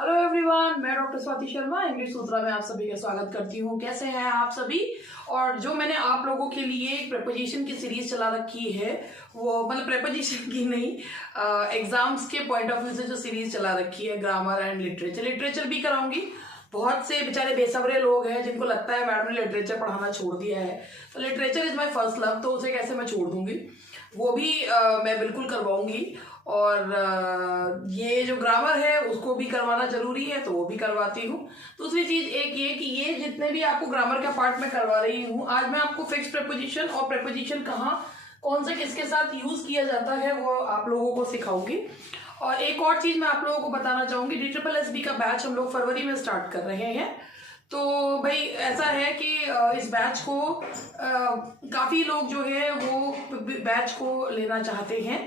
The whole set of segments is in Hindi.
हेलो एवरीवन, मैं डॉक्टर स्वाति शर्मा इंग्लिश सूत्रा में आप सभी का स्वागत करती हूँ। कैसे हैं आप सभी? और जो मैंने आप लोगों के लिए एक प्रेपोजिशन की सीरीज चला रखी है, वो मतलब प्रेपोजिशन की नहीं, एग्जाम्स के पॉइंट ऑफ व्यू से जो सीरीज चला रखी है, ग्रामर एंड लिटरेचर भी कराऊंगी। बहुत से बेचारे बेसब्रे लोग हैं जिनको लगता है मैडम ने लिटरेचर पढ़ाना छोड़ दिया है, तो literature is my first love, तो उसे कैसे मैं छोड़ दूंगी, वो भी मैं बिल्कुल करवाऊंगी। और ये जो ग्रामर है उसको भी करवाना जरूरी है, तो वो भी करवाती हूँ। दूसरी चीज एक ये कि ये जितने भी आपको ग्रामर का पार्ट में करवा रही हूँ, आज मैं आपको फिक्स प्रेपोजिशन और प्रेपोजिशन कहाँ कौन से किसके साथ यूज किया जाता है वो आप लोगों को सिखाऊंगी। और एक और चीज मैं आप लोगों को बताना चाहूंगी, DSSB का बैच हम लोग फरवरी में स्टार्ट कर रहे हैं। तो भाई ऐसा है कि इस बैच को काफी लोग जो है वो बैच को लेना चाहते हैं,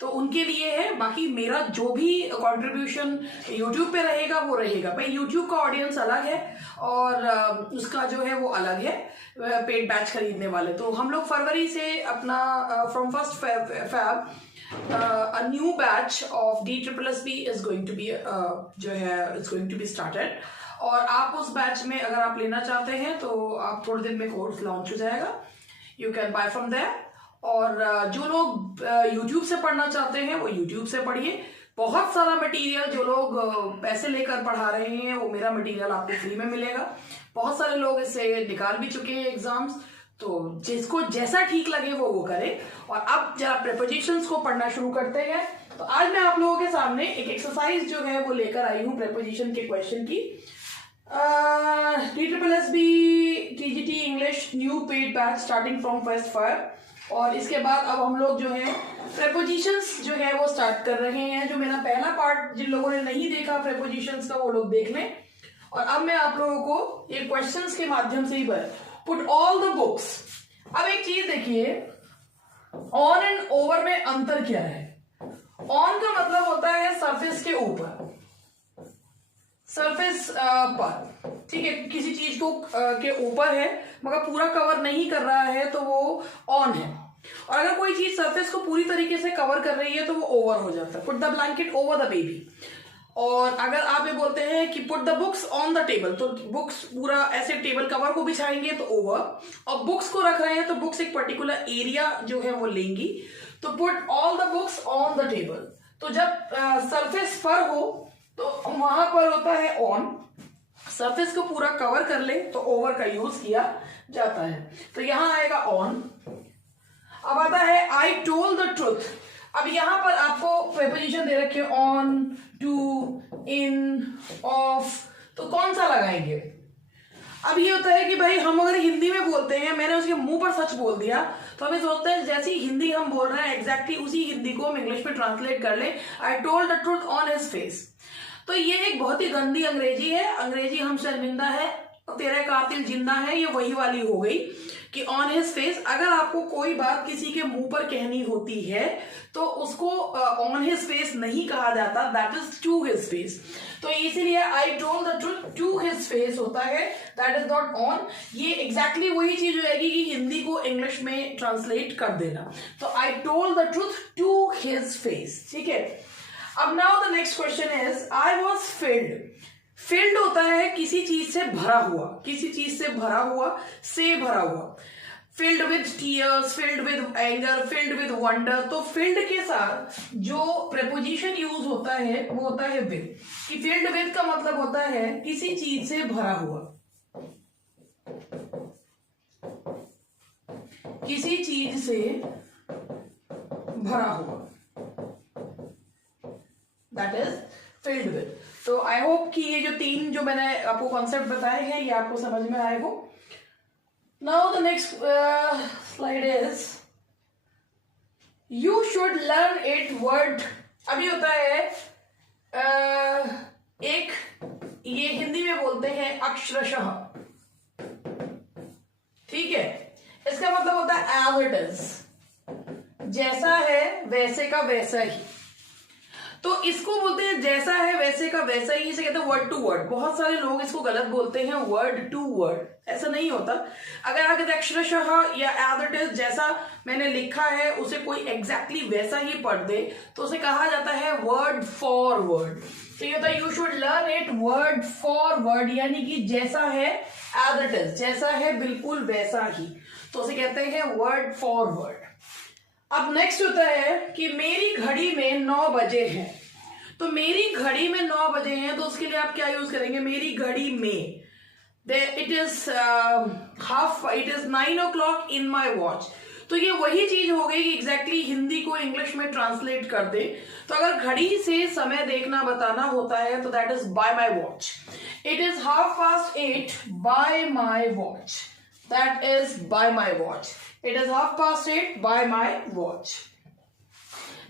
तो उनके लिए है। बाकी मेरा जो भी कंट्रीब्यूशन यूट्यूब पे रहेगा वो रहेगा। भाई यूट्यूब का ऑडियंस अलग है और उसका जो है वो अलग है, पेड बैच खरीदने वाले। तो हम लोग फरवरी से अपना from 1 Feb a new batch of DSSB is going to be जो है it's going to be started। और आप उस बैच में अगर आप लेना चाहते हैं तो आप थोड़े दिन में कोर्स लॉन्च हो जाएगा, you can buy from there. और जो लोग YouTube से पढ़ना चाहते हैं वो YouTube से पढ़िए। बहुत सारा मटेरियल जो लोग पैसे लेकर पढ़ा रहे हैं वो मेरा मटेरियल आपको फ्री में मिलेगा। बहुत सारे लोग इससे निकाल भी चुके हैं एग्जाम्स, तो जिसको जैसा ठीक लगे वो करे। और अब जरा प्रेपोजिशंस को पढ़ना शुरू करते हैं। तो आज मैं आप लोगों के सामने एक एक्सरसाइज जो है वो लेकर आई हूँ प्रेपोजिशन के क्वेश्चन की। DSSB TGT English new paid batch starting from 1 Feb। और इसके बाद अब हम लोग जो है प्रेपोजिशंस जो है वो स्टार्ट कर रहे हैं। जो मेरा पहला पार्ट जिन लोगों ने नहीं देखा प्रेपोजिशंस का वो लोग देख लें। और अब मैं आप लोगों को ये क्वेश्चंस के माध्यम से ही पुट ऑल द बुक्स। अब एक चीज देखिए, ऑन एंड ओवर में अंतर क्या है? ऑन का मतलब होता है सरफेस के ऊपर, सरफेस पर, ठीक है, किसी चीज को के ऊपर है मगर पूरा कवर नहीं कर रहा है तो वो ऑन है। और अगर कोई चीज सरफेस को पूरी तरीके से कवर कर रही है तो वो ओवर हो जाता है। Put the blanket over the baby. और अगर आप ये बोलते हैं कि put the books on the table, तो बुक्स पूरा ऐसे टेबल कवर को बिछाएंगे तो ओवर। और बुक्स को रख रहे हैं तो बुक्स एक पर्टिकुलर एरिया जो है वो लेंगी, तो put all the books on the table. तो जब सरफेस पर हो तो वहां पर होता है ऑन, सरफेस को पूरा कवर कर ले तो ओवर का यूज किया जाता है। तो यहां आएगा ऑन। अब आता है आई टोल्ड द ट्रुथ। अब यहां पर आपको प्रेपोजिशन दे रखे ऑन, टू, इन, ऑफ, तो कौन सा लगाएंगे? अब ये होता है कि भाई हम अगर हिंदी में बोलते हैं, मैंने उसके मुंह पर सच बोल दिया, तो हमें सोचते हैं जैसी हिंदी हम बोल रहे हैं एग्जैक्टली उसी हिंदी को हम इंग्लिश में ट्रांसलेट कर ले, आई told the truth on his face. तो ये एक बहुत ही गंदी अंग्रेजी है। अंग्रेजी हम शर्मिंदा है, तेरा कातिल जिंदा है, ये वही वाली हो गई कि ऑन हिज फेस। अगर आपको कोई बात किसी के मुंह पर कहनी होती है तो उसको ऑन हिज फेस नहीं कहा जाता, that is to his face. तो इसीलिए I told the truth to his face होता है, दैट इज नॉट ऑन। ये एग्जैक्टली वही चीज होगी कि हिंदी को इंग्लिश में ट्रांसलेट कर देना। तो I told the truth to his face, ठीक है। अब now the next question is I was filled. Filled होता है किसी चीज से भरा हुआ, किसी चीज से भरा हुआ, से भरा हुआ। Filled with tears, filled with anger, filled with wonder. तो फिल्ड के साथ जो प्रेपोजिशन यूज होता है वो होता है विद। कि फिल्ड विद का मतलब होता है किसी चीज से भरा हुआ, किसी चीज से भरा हुआ, दैट इज फिल्ड विद। तो आई होप कि ये जो तीन जो मैंने आपको कॉन्सेप्ट बताए हैं ये आपको समझ में आए हो। Now the next slide is you should learn it word. अभी होता है एक, ये हिंदी में बोलते हैं अक्षरशः, ठीक है। इसका मतलब होता है एज इट इज, जैसा है वैसे का वैसा ही। तो इसको बोलते हैं जैसा है वैसे का वैसा ही, इसे कहते हैं वर्ड टू वर्ड। बहुत सारे लोग इसको गलत बोलते हैं, वर्ड टू वर्ड, ऐसा नहीं होता। अगर आप कहते अक्षरशः या एज इट इज, जैसा मैंने लिखा है उसे कोई एग्जैक्टली वैसा ही पढ़ दे, तो उसे कहा जाता है वर्ड फॉर वर्ड। तो ये होता है you should learn it word for word, यानी कि जैसा है एज इट इज, जैसा है बिल्कुल वैसा ही, तो उसे कहते हैं वर्ड फॉर वर्ड। अब नेक्स्ट होता है कि मेरी घड़ी में 9 बजे हैं। तो मेरी घड़ी में 9 बजे हैं, तो उसके लिए आप क्या यूज करेंगे? मेरी घड़ी में, it is 9 o'clock in my watch. तो ये वही चीज हो गई कि एग्जैक्टली हिंदी को इंग्लिश में ट्रांसलेट कर दे। तो अगर घड़ी से समय देखना बताना होता है तो that is by my watch. It is 8:30 bye my watch, that is by my watch. It is 8:30 by my watch.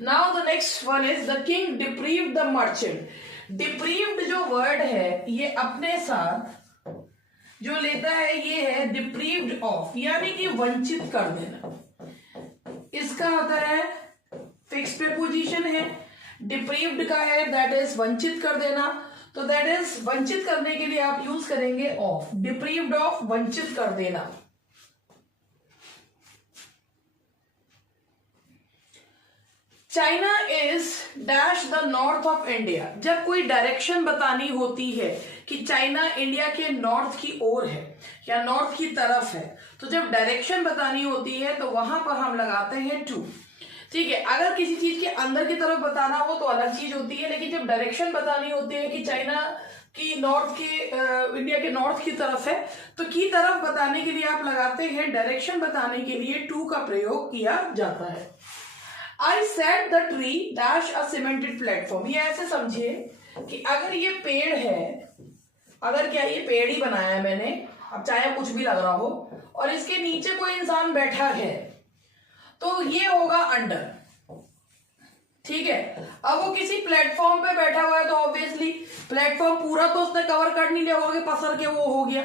Now the next one is the king deprived the merchant. Deprived जो word है ये अपने साथ जो लेता है ये है deprived of, यानी कि वंचित कर देना। इसका होता है fixed preposition है, deprived का है that is वंचित कर देना। तो that is वंचित करने के लिए आप यूज करेंगे of, deprived of, वंचित कर देना। China is dash the north of India. जब कोई डायरेक्शन बतानी होती है कि चाइना इंडिया के नॉर्थ की ओर है या नॉर्थ की तरफ है, तो जब डायरेक्शन बतानी होती है तो वहां पर हम लगाते हैं टू। ठीक है, अगर किसी चीज के अंदर की तरफ बताना हो तो अलग चीज होती है, लेकिन जब डायरेक्शन बतानी होती है कि चाइना की नॉर्थ की इंडिया के नॉर्थ की तरफ है, तो की तरफ बताने के लिए आप लगाते हैं, डायरेक्शन बताने के लिए टू का प्रयोग किया जाता है। I set the tree dash a cemented platform। ये ऐसे समझिए कि अगर ये पेड़ है, अगर क्या ये पेड़ ही बनाया है मैंने, अब चाहे कुछ भी लग रहा हो, और इसके नीचे कोई इंसान बैठा है तो ये होगा अंडर। ठीक है, अब वो किसी प्लेटफॉर्म पे बैठा हुआ है तो ऑब्वियसली प्लेटफॉर्म पूरा तो उसने कवर कर नहीं लिया होगा कि पसर के वो हो गया।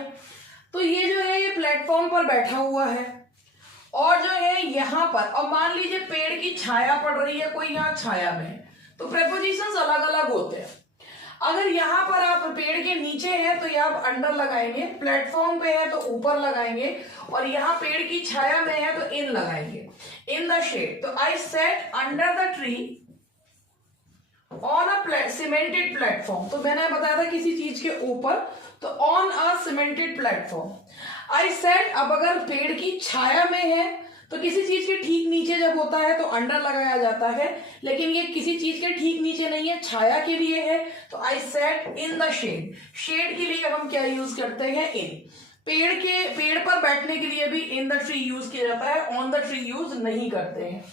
तो ये जो है ये प्लेटफॉर्म पर बैठा हुआ है, और जो है यहां पर, और मान लीजिए पेड़ की छाया पड़ रही है, कोई यहां छाया में, तो प्रेपोजिशंस अलग अलग होते हैं। अगर यहां पर आप पेड़ के नीचे हैं तो ये आप अंडर लगाएंगे, प्लेटफॉर्म पे है तो ऊपर लगाएंगे, और यहां पेड़ की छाया में है तो इन लगाएंगे, इन द शेड। तो I set under the tree on a cemented platform. तो मैंने बताया था किसी चीज के ऊपर, तो on a cemented platform. I set, अब अगर पेड़ की छाया में है तो किसी चीज के ठीक नीचे जब होता है तो अंडर लगाया जाता है, लेकिन ये किसी चीज के ठीक नीचे नहीं है, छाया के लिए है, तो I set in the shade. Shade के लिए हम क्या यूज करते हैं? इन। पेड़ पर बैठने के लिए भी इन द ट्री यूज किया जाता है, ऑन द ट्री यूज नहीं करते हैं।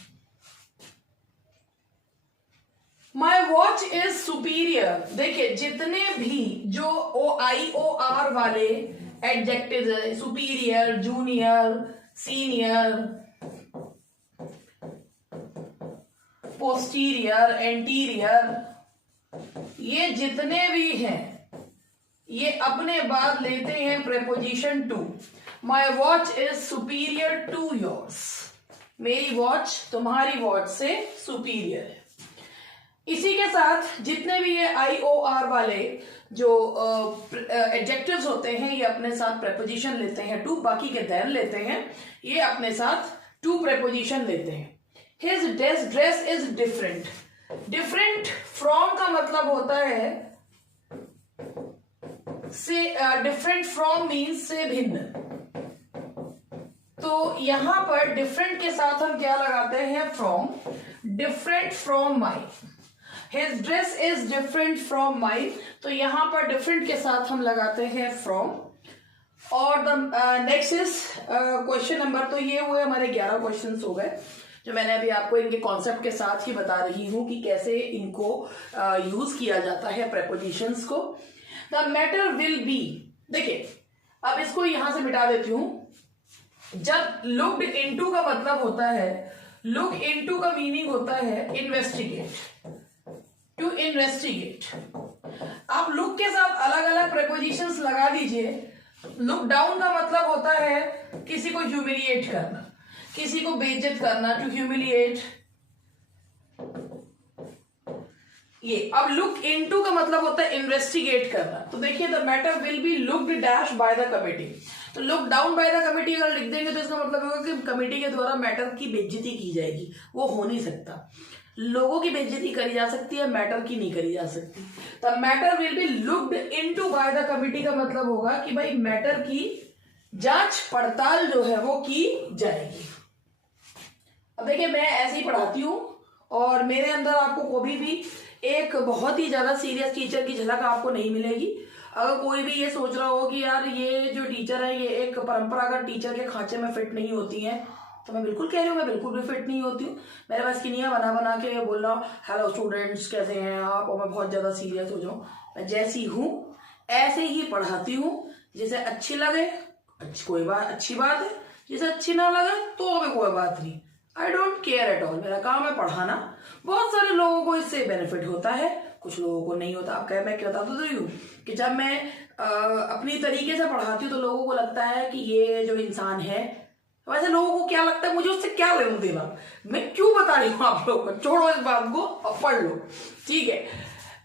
My watch is superior. देखिए जितने भी जो IOR वाले एडजेक्टिव्स है, superior, junior, senior, posterior, anterior, ये जितने भी हैं ये अपने बाद लेते हैं preposition to. My watch is superior to yours. मेरी वॉच तुम्हारी वॉच से सुपीरियर है। इसी के साथ जितने भी ये IOR वाले जो एडजेक्टिव्स होते हैं ये अपने साथ प्रेपोजिशन लेते हैं टू, बाकी के देन लेते हैं, ये अपने साथ टू प्रेपोजिशन लेते हैं। His dress is different. Different from का मतलब होता है से, डिफरेंट फ्रॉम मीन्स से भिन्न। तो यहां पर डिफरेंट के साथ हम क्या लगाते हैं? From. Different from my. His dress is different from mine, तो यहां पर डिफरेंट के साथ हम लगाते हैं फ्रॉम। और the next is question number, तो ये हुए हमारे 11 क्वेश्चंस हो गए जो मैंने अभी आपको इनके कॉन्सेप्ट के साथ ही बता रही हूं कि कैसे इनको यूज किया जाता है प्रेपोजिशंस को। द मैटर विल बी, देखिए अब इसको यहां से मिटा देती हूं। जब लुक्ड इनटू का मतलब होता है, लुक इनटू का मीनिंग होता है इन्वेस्टिगेट, टू इन्वेस्टिगेट। आप लुक के साथ अलग अलग प्रेपोजिशंस लगा दीजिए। लुक डाउन का मतलब होता है किसी को ह्यूमिलिएट करना, किसी को बेइज्जत करना, टू ह्यूमिलिएट। ये अब लुक इनटू का मतलब होता है इन्वेस्टिगेट करना। तो देखिए the matter will be looked dash by the committee. तो look down by the committee अगर लिख देंगे तो इसका मतलब होगा कि कमेटी के द्वारा मैटर की बेइज्जती की जाएगी, वो हो नहीं सकता। लोगों की बेइज्जती करी जा सकती है, मैटर की नहीं करी जा सकती। तो matter will be looked into bye the committee का मतलब होगा कि भाई मैटर की जांच पड़ताल जो है वो की जाएगी। अब देखिए मैं ऐसे ही पढ़ाती हूं और मेरे अंदर आपको कभी भी एक बहुत ही ज्यादा सीरियस टीचर की झलक आपको नहीं मिलेगी। अगर कोई भी ये सोच रहा हो कि यार ये जो टीचर है ये एक परंपरागत टीचर के खांचे में फिट नहीं होती है, तो मैं बिल्कुल कह रही हूँ मैं बिल्कुल भी फिट नहीं होती हूँ। मेरे पास किनिया बना बना के बोल रहा हूँ हेलो स्टूडेंट्स कैसे हैं आप, और मैं बहुत ज्यादा सीरियस हो जाऊं। मैं जैसी हूं ऐसे ही पढ़ाती हूँ। जिसे अच्छी लगे कोई बात अच्छी बात है, जिसे अच्छी ना लगे तो भी कोई बात नहीं। I don't care at all, मेरा काम है पढ़ाना। बहुत सारे लोगों को इससे बेनिफिट होता है, कुछ लोगों को नहीं होता। अब मैं क्या बता तो रही हूँ कि जब मैं अपनी तरीके से पढ़ाती हूँ तो लोगों को लगता है कि ये जो इंसान है, वैसे लोगों को क्या लगता है मुझे उससे क्या लेना देना, मैं क्यों बता रही हूँ आप लोगों को। छोड़ो इस बात को और पढ़ लो, ठीक है।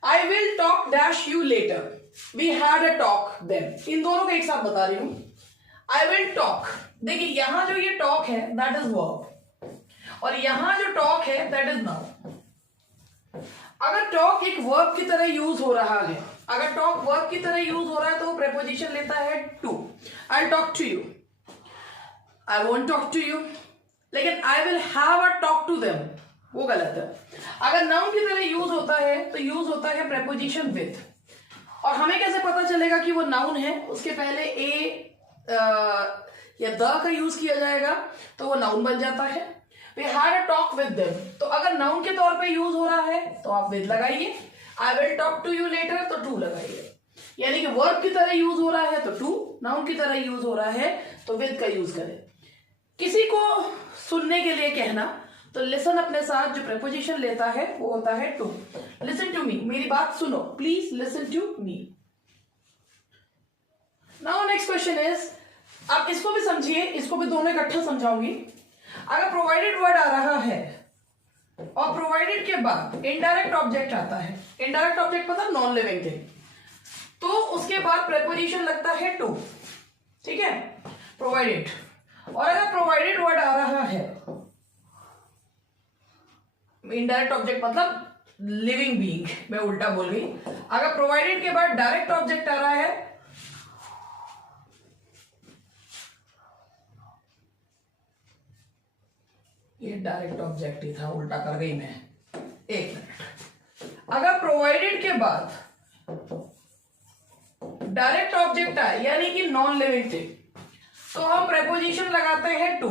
I will talk dash you later, we had a talk then. इन दोनों को एक साथ बता रही हूँ। आई विल टॉक, देखिए यहां जो ये टॉक है दैट इज वर्ब, और यहां जो टॉक है दैट इज नाउन। अगर टॉक एक वर्ब की तरह यूज हो रहा है, अगर टॉक वर्ब की तरह यूज हो रहा है तो वो प्रेपोजिशन लेता है to. I talk to you, I won't talk to you. लेकिन I will have a talk to them, वो गलत है। अगर नाउन की तरह यूज होता है तो यूज होता है प्रेपोजिशन विथ। और हमें कैसे पता चलेगा कि वो नाउन है? उसके पहले ए या द का यूज किया जाएगा तो वो नाउन बन जाता है। We had a talk with them, तो अगर नाउन के तौर पे यूज हो रहा है तो आप with लगाइए। I will talk to you later तो to लगाइए। यानी कि वर्ब की तरह यूज हो रहा है तो to, नाउन की तरह यूज हो रहा है तो with का यूज करें। किसी को सुनने के लिए कहना तो लिसन अपने साथ जो प्रेपोजिशन लेता है वो होता है टू। लिसन टू मी, मेरी बात सुनो, please listen to me. Now next question is, आप इसको भी समझिए, इसको भी दोनों इकट्ठा समझाऊंगी। अगर प्रोवाइडेड वर्ड आ रहा है और प्रोवाइडेड के बाद इनडायरेक्ट ऑब्जेक्ट आता है, इनडायरेक्ट ऑब्जेक्ट मतलब नॉन लिविंग थिंग, तो उसके बाद प्रेपोजिशन लगता है टू, ठीक है, प्रोवाइडेड। और अगर प्रोवाइडेड वर्ड आ रहा है, इनडायरेक्ट ऑब्जेक्ट मतलब लिविंग बीइंग, मैं उल्टा बोल गई। अगर प्रोवाइडेड के बाद डायरेक्ट ऑब्जेक्ट आ रहा है, ये डायरेक्ट ऑब्जेक्ट ही था, उल्टा कर गई मैं, एक मिनट। अगर प्रोवाइडेड के बाद डायरेक्ट ऑब्जेक्ट आए यानी कि नॉन लिविंग थिंग, तो हम प्रेपोजिशन लगाते हैं टू।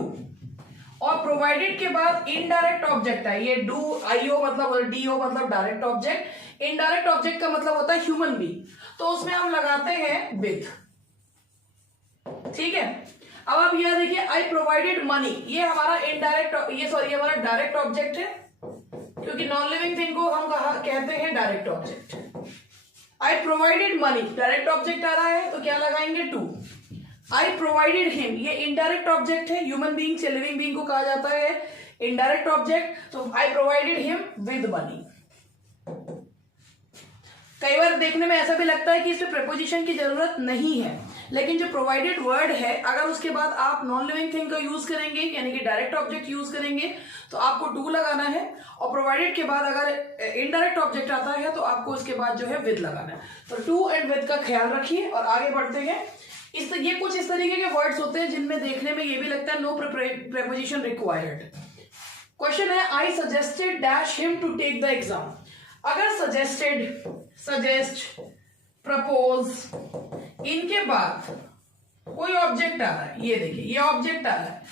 और प्रोवाइडेड के बाद इनडायरेक्ट ऑब्जेक्ट है, ये डू आईओ मतलब डीओ मतलब डायरेक्ट ऑब्जेक्ट, इनडायरेक्ट ऑब्जेक्ट का मतलब होता है ह्यूमन बीइंग, तो उसमें हम लगाते हैं विथ, ठीक है। अब आप यह देखिए, आई प्रोवाइडेड मनी, ये हमारा इनडायरेक्ट, ये सॉरी हमारा डायरेक्ट ऑब्जेक्ट है, क्योंकि नॉन लिविंग थिंग को हम कहते हैं डायरेक्ट ऑब्जेक्ट। आई प्रोवाइडेड मनी, डायरेक्ट ऑब्जेक्ट आ रहा है तो क्या लगाएंगे टू। आई प्रोवाइडेड हिम, ये इनडायरेक्ट ऑब्जेक्ट है, ह्यूमन बीइंग से लिविंग बीइंग को कहा जाता है इनडायरेक्ट ऑब्जेक्ट, तो आई प्रोवाइडेड हिम विद मनी। कई बार देखने में ऐसा भी लगता है कि इसमें प्रेपोजिशन की जरूरत नहीं है, लेकिन जो प्रोवाइडेड वर्ड है अगर उसके बाद आप नॉन लिविंग थिंग का यूज करेंगे यानी कि डायरेक्ट ऑब्जेक्ट यूज करेंगे तो आपको टू लगाना है, और प्रोवाइडेड के बाद अगर इनडायरेक्ट ऑब्जेक्ट आता है तो आपको उसके बाद जो है विद लगाना है। तो टू एंड विद का ख्याल रखिए और आगे बढ़ते हैं। ये कुछ इस तरीके के वर्ड्स होते हैं जिनमें देखने में ये भी लगता है नो प्रेपोजिशन रिक्वायर्ड। क्वेश्चन है, I suggested dash him to take the exam. अगर सजेस्टेड, सजेस्ट, प्रपोज, इनके बाद कोई ऑब्जेक्ट आ रहा है, ये देखिए ये ऑब्जेक्ट आ रहा है,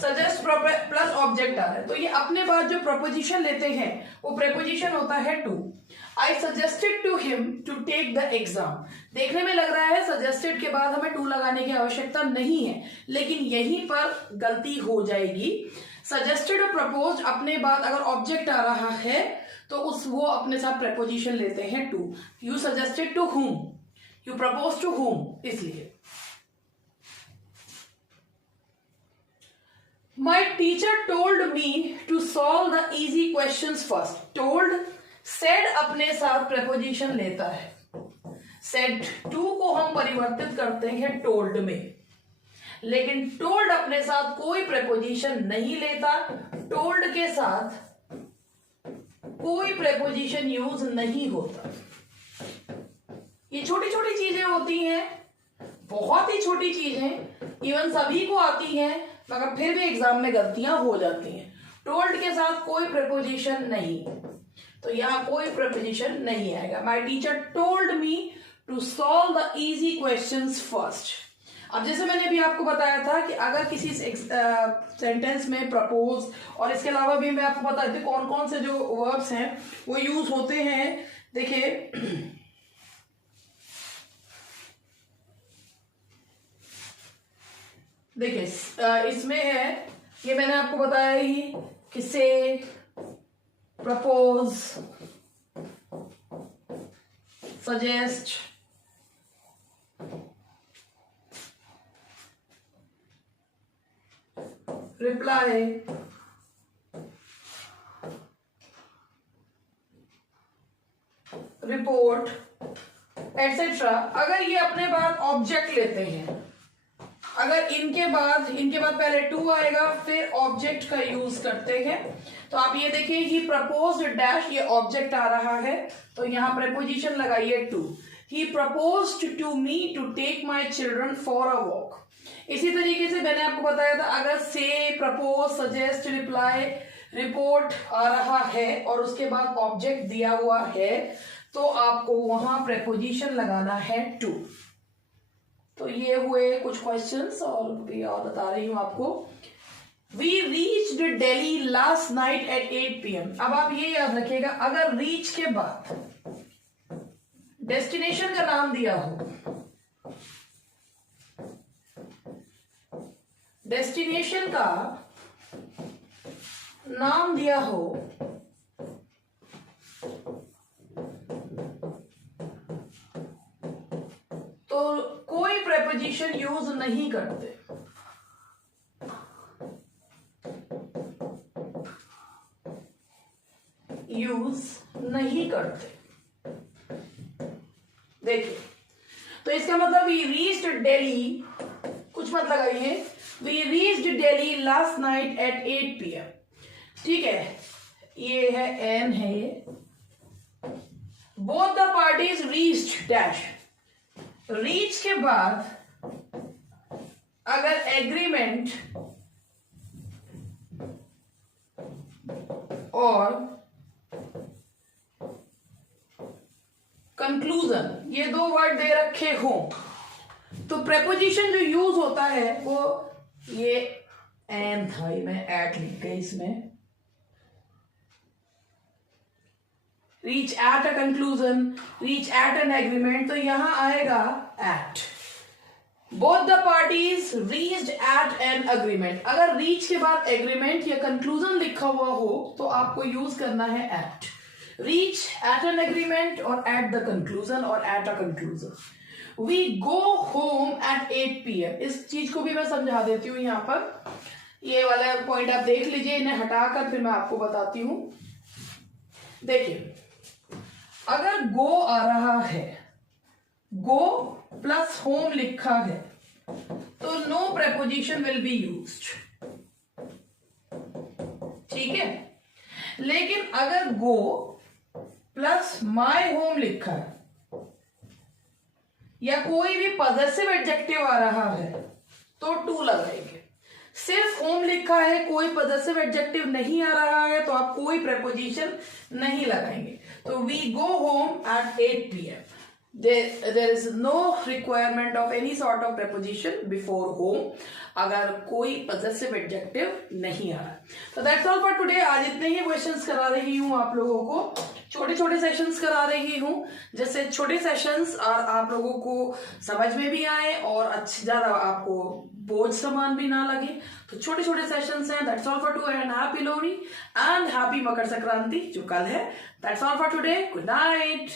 सजेस्ट प्लस ऑब्जेक्ट आ रहा है, तो ये अपने बाद जो प्रपोजिशन लेते हैं वो प्रपोजिशन होता है to. I suggested to him to take the exam. देखने में लग रहा है सजेस्टेड के बाद हमें टू लगाने की आवश्यकता नहीं है, लेकिन यहीं पर गलती हो जाएगी। सजेस्टेड और प्रपोज अपने बाद अगर ऑब्जेक्ट आ रहा है तो वो अपने साथ प्रपोजिशन लेते हैं to. You suggested to whom, you propose to whom, इसलिए। My teacher told me to solve the easy questions first. Told said अपने साथ प्रेपोजिशन लेता है। सेड टू को हम परिवर्तित करते हैं टोल्ड में, लेकिन टोल्ड अपने साथ कोई प्रेपोजिशन नहीं लेता। टोल्ड के साथ कोई प्रेपोजिशन यूज नहीं होता। ये छोटी छोटी चीजें होती हैं, बहुत ही छोटी चीजें, इवन सभी को आती हैं, मगर फिर भी एग्जाम में गलतियां हो जाती हैं। टोल्ड के साथ कोई प्रेपोजिशन नहीं, तो यहां कोई प्रेपोजिशन नहीं आएगा। My teacher told me to solve the easy questions first. अब जैसे मैंने अभी आपको बताया था कि अगर किसी सेंटेंस में प्रपोज और इसके अलावा भी मैं आपको बता देती कौन कौन से जो वर्ब्स हैं वो यूज होते हैं। देखिए इसमें है, ये मैंने आपको बताया ही कि से, propose, suggest, reply, report, etcetera. अगर ये अपने बाद ऑब्जेक्ट लेते हैं, अगर इनके बाद पहले टू आएगा फिर ऑब्जेक्ट का यूज करते हैं, तो आप ये देखिए ही प्रपोज्ड डैश, ये ऑब्जेक्ट आ रहा है, तो यहां प्रेपोजिशन लगाइए to. He proposed to me to take my children for a walk. इसी तरीके से मैंने आपको बताया था, अगर say, propose, suggest, reply, report आ रहा है और उसके बाद ऑब्जेक्ट दिया हुआ है, तो आपको वहां प्रेपोजिशन लगाना है टू। तो ये हुए कुछ क्वेश्चंस, और भी और बता रही हूं आपको। We reached Delhi last night at 8 PM। अब आप ये याद रखिएगा, अगर रीच के बाद डेस्टिनेशन का नाम दिया हो, डेस्टिनेशन का नाम दिया हो, तो कोई प्रेपोजिशन यूज नहीं करते। यूज नहीं करते। देखिए, तो इसका मतलब वी रीच्ड दिल्ली, कुछ मत लगाइए, we reached Delhi last night at 8 PM। ठीक है, ये है एन है, ये both the parties reached dash. Reach के बाद अगर एग्रीमेंट और कंक्लूजन, ये दो वर्ड दे रखे हो, तो प्रेपोजिशन जो यूज होता है वो ये एन था, मैं एट लिख गई इसमें। Reach at a conclusion, reach at an agreement, तो यहां आएगा at. Both the parties reached at an agreement. अगर रीच के बाद एग्रीमेंट या कंक्लूजन लिखा हुआ हो तो आपको यूज करना है at. Reach at an agreement और एट द कंक्लूजन और at a conclusion. We go home at 8 PM। इस चीज को भी मैं समझा देती हूं यहां पर, ये वाला पॉइंट आप देख लीजिए, इन्हें हटाकर फिर मैं आपको बताती हूं। देखिए, अगर गो आ रहा है, गो प्लस होम लिखा है, तो no preposition will be used. ठीक है, लेकिन अगर गो प्लस माय होम लिखा है या कोई भी पॉजेसिव एडजेक्टिव आ रहा है तो टू लगाएंगे। सिर्फ होम लिखा है, कोई पॉजेसिव एडजेक्टिव नहीं आ रहा है, तो आप कोई प्रेपोजिशन नहीं लगाएंगे। तो we go home at 8 PM। There is no requirement of any sort of preposition before home अगर कोई possessive adjective नहीं आ रहा। तो that's all for today। आज इतने ही क्वेश्चंस करा रही हूँ आप लोगों को, छोटे छोटे सेशंस करा रही हूँ, जिससे छोटे सेशंस और आप लोगों को समझ में भी आए और अच्छी ज्यादा आपको बोझ समान भी ना लगे। तो छोटे छोटे सेशंस हैं। That's all for today and happy Lohri and happy Makar Sankranti जो कल है। That's all for today. Good night.